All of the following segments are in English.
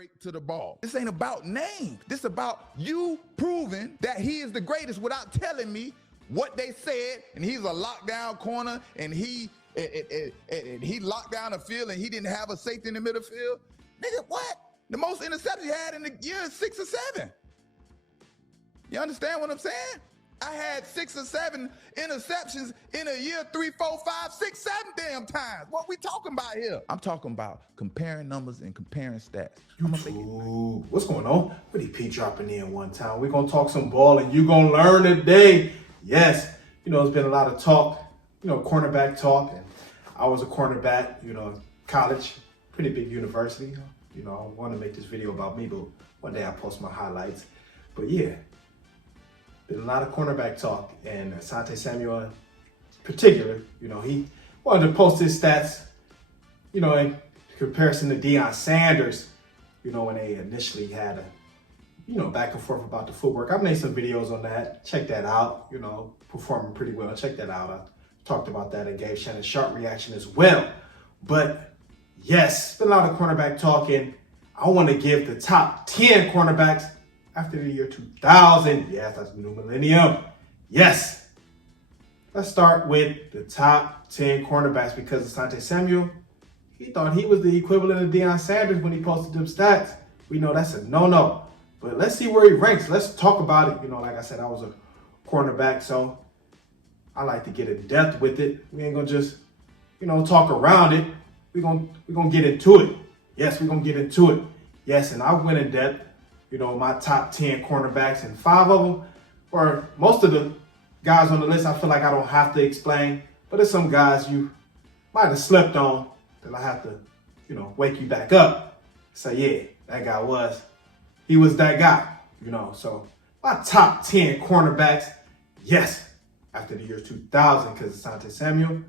break to the ball. This ain't about name. This about you proving that he is the greatest without telling me what they said, and he's a lockdown corner, and he locked down the field, and he didn't have a safety in the middle field. Nigga, what? The most interceptions he had in the year is 6 or 7. You understand what I'm saying? I had 6 or 7 interceptions in a year, 3, 4, 5, 6, 7 damn times. What we talking about here? I'm talking about comparing numbers and comparing stats. Ooh, what's going on? WittyP dropping in one time. We're going to talk some ball and you're going to learn today. Yes, there's been a lot of talk, cornerback talk. And I was a cornerback, college, pretty big university. I want to make this video about me, but one day I'll post my highlights. But yeah. Been a lot of cornerback talk, and Asante Samuel in particular, he wanted to post his stats, in comparison to Deion Sanders, when they initially had a, back and forth about the footwork. I made some videos on that. Check that out, performing pretty well. Check that out. I talked about that and gave Shannon Sharpe reaction as well. But yes, been a lot of cornerback talking. I want to give the top 10 cornerbacks after the year 2000. Yes, that's the new millennium. Yes. Let's start with the top 10 cornerbacks because Asante Samuel, he thought he was the equivalent of Deion Sanders when he posted them stats. We know that's a no-no. But let's see where he ranks. Let's talk about it. Like I said, I was a cornerback, so I like to get in depth with it. We ain't gonna just, talk around it. We're gonna get into it. Yes, we're gonna get into it. Yes, and I went in depth. My top 10 cornerbacks, and 5 of them, or most of the guys on the list, I feel like I don't have to explain, but there's some guys you might have slept on that I have to, wake you back up. So yeah, that guy he was that guy, So my top 10 cornerbacks, yes, after the year 2000, because Asante Samuel,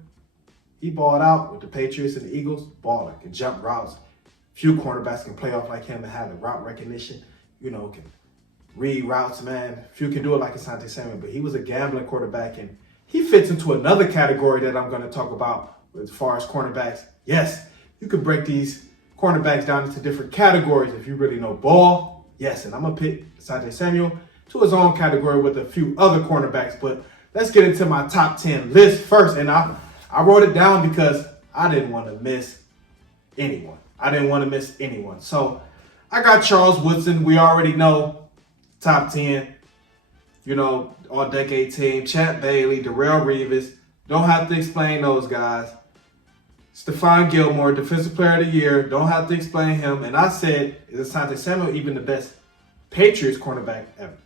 he balled out with the Patriots and the Eagles, baller, can jump routes. Few cornerbacks can play off like him and have the route recognition. Can read routes, man. Few can do it like Asante Samuel, but he was a gambling quarterback, and he fits into another category that I'm going to talk about as far as cornerbacks. Yes, you can break these cornerbacks down into different categories if you really know ball. Yes, and I'm going to pick Asante Samuel to his own category with a few other cornerbacks, but let's get into my top 10 list first, and I wrote it down because I didn't want to miss anyone. So I got Charles Woodson. We already know top 10, all-decade team. Champ Bailey, Darrelle Revis. Don't have to explain those guys. Stephon Gilmore, Defensive Player of the Year. Don't have to explain him. And I said, is Asante Samuel even the best Patriots cornerback ever?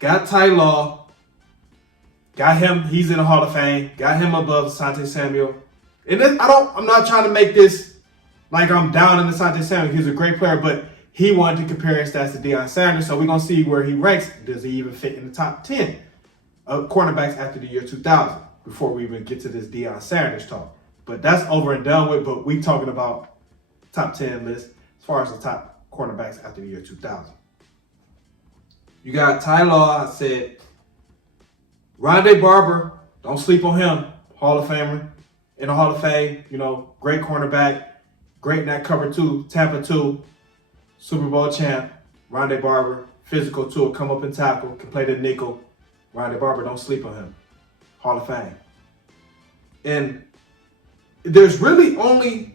Got Ty Law. Got him. He's in the Hall of Fame. Got him above Asante Samuel. And I'm not trying to make this like I'm down in Asante Samuel. He's a great player, but he wanted to compare his stats to Deion Sanders, so we're going to see where he ranks. Does he even fit in the top 10 of cornerbacks after the year 2000 before we even get to this Deion Sanders talk? But that's over and done with, but we talking about top 10 list as far as the top cornerbacks after the year 2000. You got Ty Law, I said. Rondé Barber, don't sleep on him. Hall of Famer, in the Hall of Fame, great cornerback, great in that cover 2, Tampa 2. Super Bowl champ, Rondé Barber, physical too, come up and tackle, can play the nickel. Rondé Barber, don't sleep on him. Hall of Fame. And there's really only,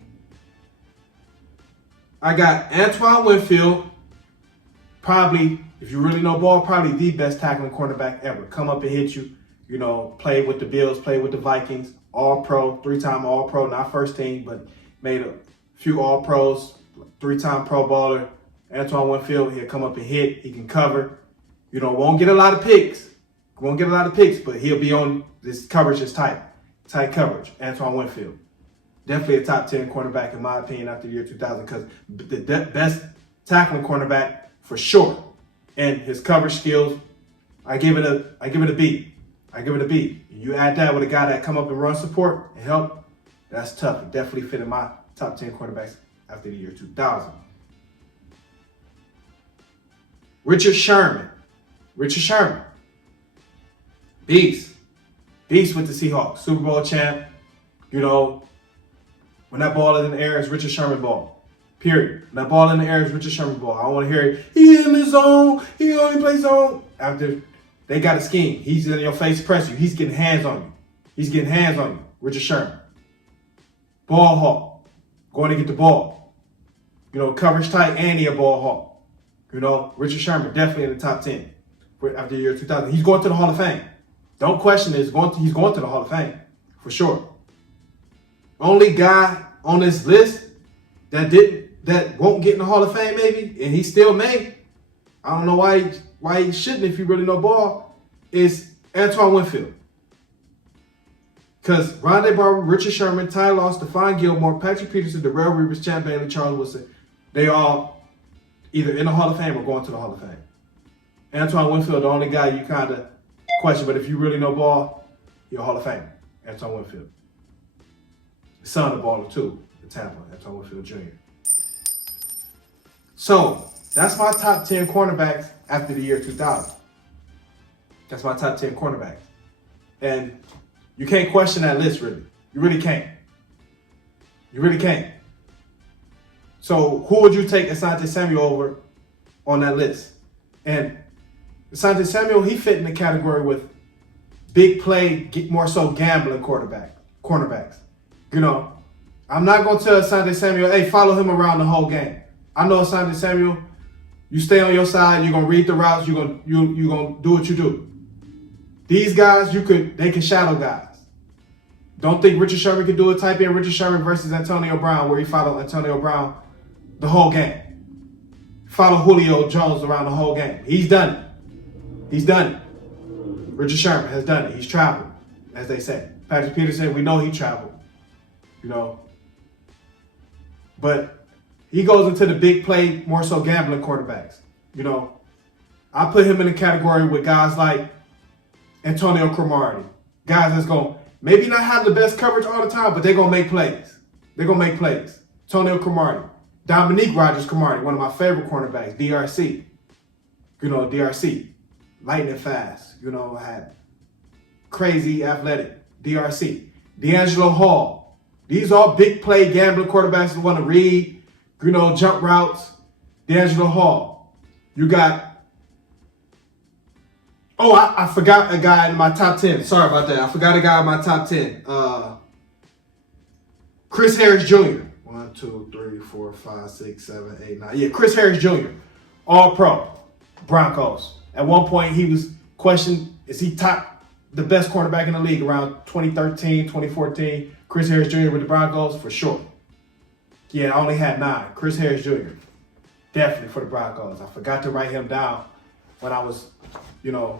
I got Antoine Winfield, probably, if you really know ball, probably the best tackling cornerback ever. Come up and hit you, play with the Bills, play with the Vikings, All-Pro, 3-time All-Pro, not first team, but made a few All-Pros, 3-time Pro Bowler. Antoine Winfield, he'll come up and hit. He can cover. Won't get a lot of picks. But he'll be on this coverage is tight. Tight coverage. Antoine Winfield. Definitely a top 10 cornerback in my opinion after the year 2000 because the best tackling cornerback for sure. And his coverage skills, I give it a B. You add that with a guy that come up and run support and help, that's tough. It definitely fit in my top 10 cornerbacks after the year 2000. Richard Sherman. Beast with the Seahawks. Super Bowl champ. When that ball is in the air, it's Richard Sherman ball. Period. And that ball in the air is Richard Sherman ball. I don't want to hear it. He in the zone. He only plays zone. After they got a scheme. He's in your face, press you. He's getting hands on you. He's getting hands on you. Richard Sherman. Ball hawk. Going to get the ball. You know, coverage tight and he a ball hawk. You know, Richard Sherman definitely in the top 10 after the year 2000. He's going to the Hall of Fame. Don't question it. He's going to the Hall of Fame for sure. Only guy on this list that won't get in the Hall of Fame maybe, and he still may. I don't know why he shouldn't if he really know ball. Is Antoine Winfield. Because Rondé Barber, Richard Sherman, Ty Law, Stephon Gilmore, Patrick Peterson, Darrell Reeves, Champ Bailey, Charles Woodson, they all either in the Hall of Fame or going to the Hall of Fame. Antoine Winfield, the only guy you kind of question, but if you really know ball, you're a Hall of Fame. Antoine Winfield. The son of baller too, the Tampa, Antoine Winfield Jr. So that's my top 10 cornerbacks after the year 2000. That's my top 10 cornerbacks. And you can't question that list, really. You really can't. You really can't. So who would you take Asante Samuel over on that list? And Asante Samuel, he fit in the category with big play, more so gambling cornerbacks. You know, I'm not going to tell Asante Samuel, hey, follow him around the whole game. I know Asante Samuel, you stay on your side, you're going to read the routes, you're going to do what you do. These guys, they can shadow guys. Don't think Richard Sherman can do it. Type in Richard Sherman versus Antonio Brown, where he followed Antonio Brown the whole game. Follow Julio Jones around the whole game. He's done it. He's done it. Richard Sherman has done it. He's traveled, as they say. Patrick Peterson, we know he traveled. You know. But he goes into the big play, more so gambling quarterbacks. You know. I put him in the category with guys like Antonio Cromartie. Guys that's going to maybe not have the best coverage all the time, but they're going to make plays. They're going to make plays. Antonio Cromartie. Dominique Rodgers-Cromartie, one of my favorite cornerbacks, DRC. You know, DRC. Lightning fast. You know, had crazy athletic. DRC. D'Angelo Hall. These are big play gambling quarterbacks that want to read, you know, jump routes. D'Angelo Hall. You got, I forgot a guy in my top 10. Sorry about that. I forgot a guy in my top 10. Chris Harris Jr. 1, 2, 3, 4, 5, 6, 7, 8, 9. Yeah, Chris Harris Jr. All pro. Broncos. At one point, he was questioned, is he the best cornerback in the league around 2013, 2014? Chris Harris Jr. with the Broncos, for sure. Yeah, I only had 9. Chris Harris Jr. Definitely for the Broncos. I forgot to write him down when I was, you know,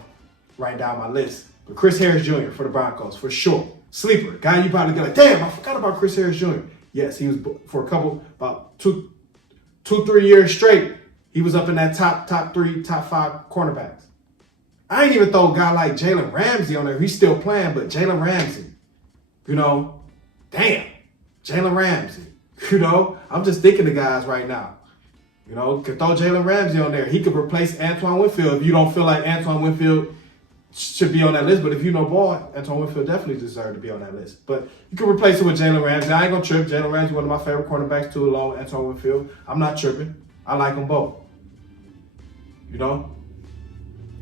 writing down my list. But Chris Harris Jr. for the Broncos, for sure. Sleeper. Guy you probably get like, damn, I forgot about Chris Harris Jr. Yes, he was for about two, 3 years straight. He was up in that top 3, top 5 cornerbacks. I ain't even throw a guy like Jalen Ramsey on there. He's still playing, but Jalen Ramsey, you know, damn, Jalen Ramsey. You know, I'm just thinking of guys right now. You know, could throw Jalen Ramsey on there. He could replace Antoine Winfield if you don't feel like Antoine Winfield should be on that list. But if you know ball, Antoine Winfield definitely deserves to be on that list. But you can replace it with Jalen Ramsey. I ain't going to trip. Jalen Ramsey, one of my favorite cornerbacks too, along with Antoine Winfield. I'm not tripping. I like them both. You know?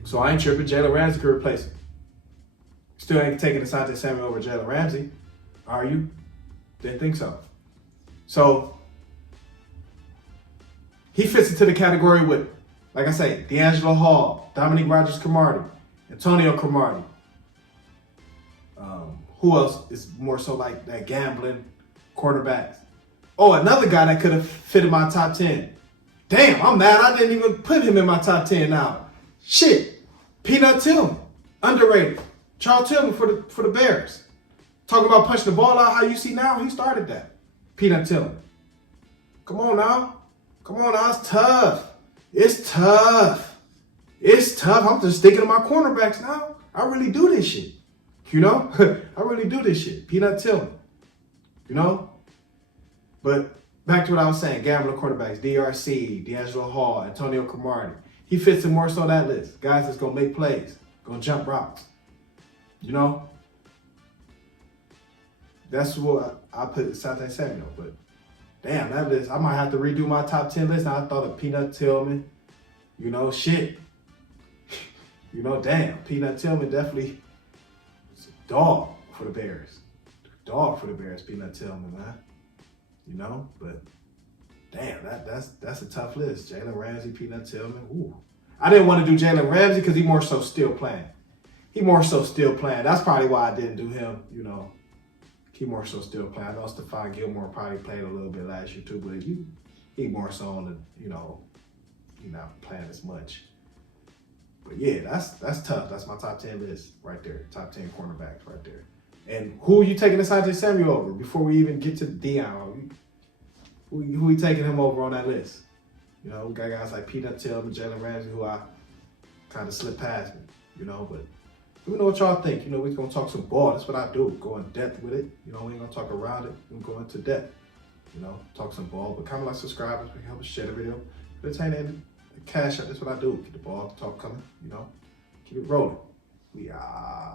So I ain't tripping. Jalen Ramsey could replace him. Still ain't taking Asante Samuel over Jalen Ramsey. Are you? Didn't think so. So he fits into the category with, like I say, D'Angelo Hall, Dominique Rodgers-Cromartie, Antonio Cromartie. Who else is more so like that gambling quarterbacks? Oh, another guy that could have fit in my top 10. Damn, I'm mad I didn't even put him in my top 10 now. Shit. Peanut Tillman, underrated. Charles Tillman for the Bears. Talking about punching the ball out how you see now, he started that. Peanut Tillman. Come on now. It's tough. It's tough. I'm just thinking of my cornerbacks now. I really do this shit. You know? I really do this shit. Peanut Tillman. You know? But back to what I was saying. Gambling quarterbacks. DRC, D'Angelo Hall, Antonio Cromartie. He fits in more so that list. Guys that's going to make plays. Going to jump routes. You know? That's what I put Asante Samuel. But damn, that list, I might have to redo my top 10 list. Now I thought of Peanut Tillman, you know, shit. You know, damn, Peanut Tillman definitely is a dog for the Bears. Dog for the Bears, Peanut Tillman, man. You know, but damn, that's a tough list. Jalen Ramsey, Peanut Tillman, ooh. I didn't want to do Jalen Ramsey because he more so still playing. That's probably why I didn't do him, you know. He more so still playing. I know Stephon Gilmore probably played a little bit last year too, but he more so on the, you know, he's not playing as much. But yeah, that's tough. That's my top 10 list right there. Top 10 cornerbacks right there. And who are you taking Asante Samuel over before we even get to Deion? Who you taking him over on that list? You know, we got guys like Peanut Tillman, Jalen Ramsey, who I kind of slipped past me, you know, but let me know what y'all think. You know, we're going to talk some ball. That's what I do. Go in depth with it. You know, we ain't going to talk around it. We're going to go into depth. You know, talk some ball. But comment, like, subscribe. We can help us share the video. Entertain and cash out. That's what I do. Keep the ball talk coming. You know, keep it rolling. We are.